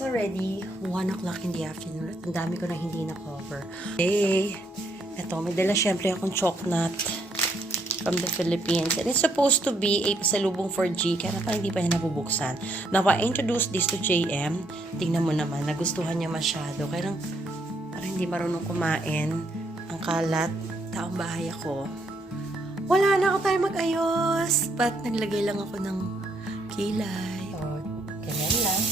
It's already 1 o'clock in the afternoon. Ang dami ko na hindi na-cover. Okay. Ito, may dala syempre akong chocolate from the Philippines. And it's supposed to be a pasalubong for G. Kaya na hindi pa niya nabubuksan. Now, I introduced this to JM. Tingnan mo naman, nagustuhan niya masyado. Kaya lang, parang hindi marunong kumain. Ang kalat, taong bahay ako. Wala na ako tayo mag-ayos. But naglagay lang ako ng kilay. O, ganyan lang.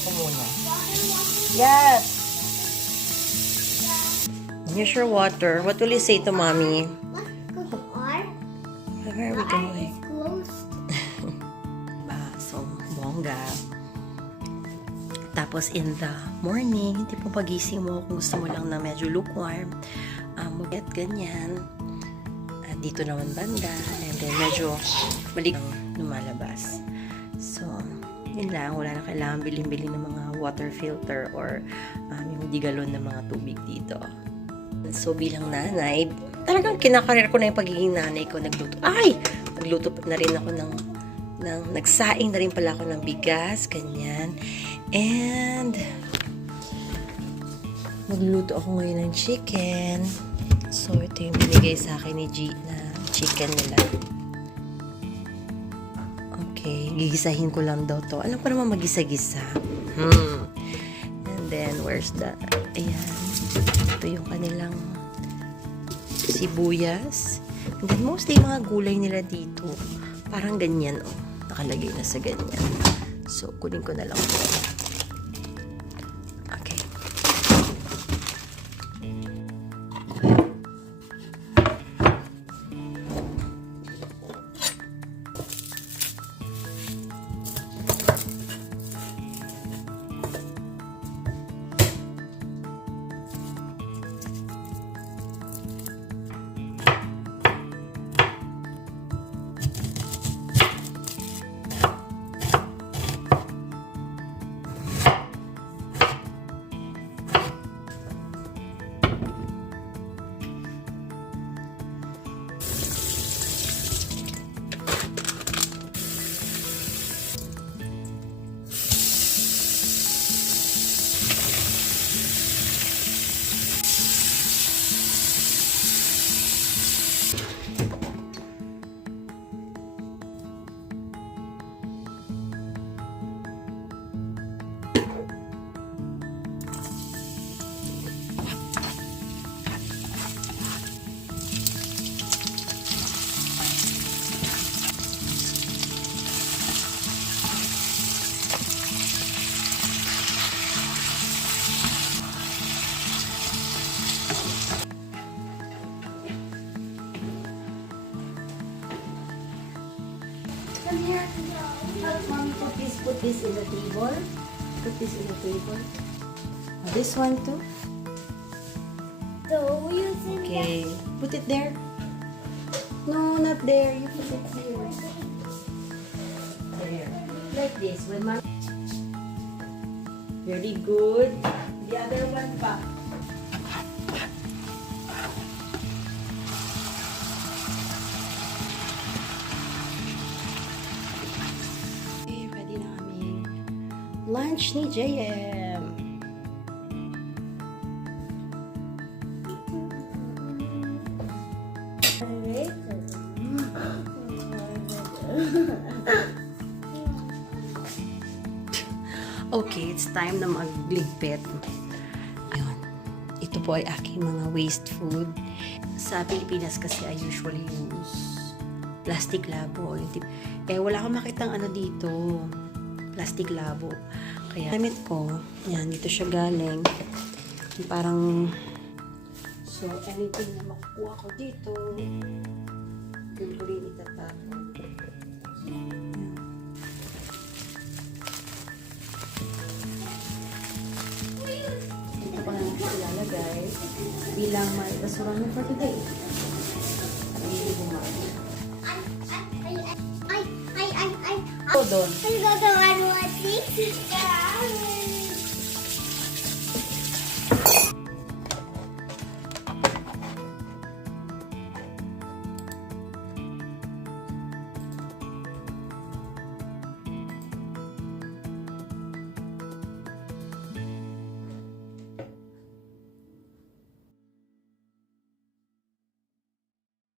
Ako muna. Yes! Here's your water. What will you say to mommy? Where are we going? So, bongga. Tapos in the morning, hindi po pagising mo kung gusto mo lang na medyo lukewarm. Mag-get ganyan. At dito naman banda. And then medyo malikang lumalabas. So, yun lang. Wala na kailangan bilhin-bilhin ng mga water filter or yung digalon ng mga tubig dito. So, bilang nanay, talagang kinakarir ko na yung pagiging nanay ko. Nagluto na rin ako nagsaing na rin pala ako ng bigas, ganyan. And, magluto ako ngayon ng chicken. So, ito yung binigay sa akin ni G na chicken nila. Okay, gigisahin ko lang daw to. Alam ko naman magisa-gisa. And then, where's the, ayan. Ito yung kanilang sibuyas. And then, mostly mga gulay nila dito. Parang ganyan, oh. Nakalagay na sa ganyan. So, kunin ko na lang ito. Okay. Come here. Help mommy put this in the table. Put this in the table. This one too. So using Okay. Put it there. No, not there. You put it here. There. Like this. When mommy. Very good. The other one pa. Lunch ni JM. Okay, it's time na magligpit. Yun. Ito po ay aking mga waste food. Sa Pilipinas kasi I usually use plastic labo. Eh, wala akong makitang ano dito. Plastic labo. Kaya gamit ko, yan, dito siya galing. Parang, so, anything na makukuha ko dito, doon ko rin itatapon. Dito ko na siya ilalagay bilang may basura na for today. At hindi bumagi. ay. Doon. Ano gagawa mo, Ate?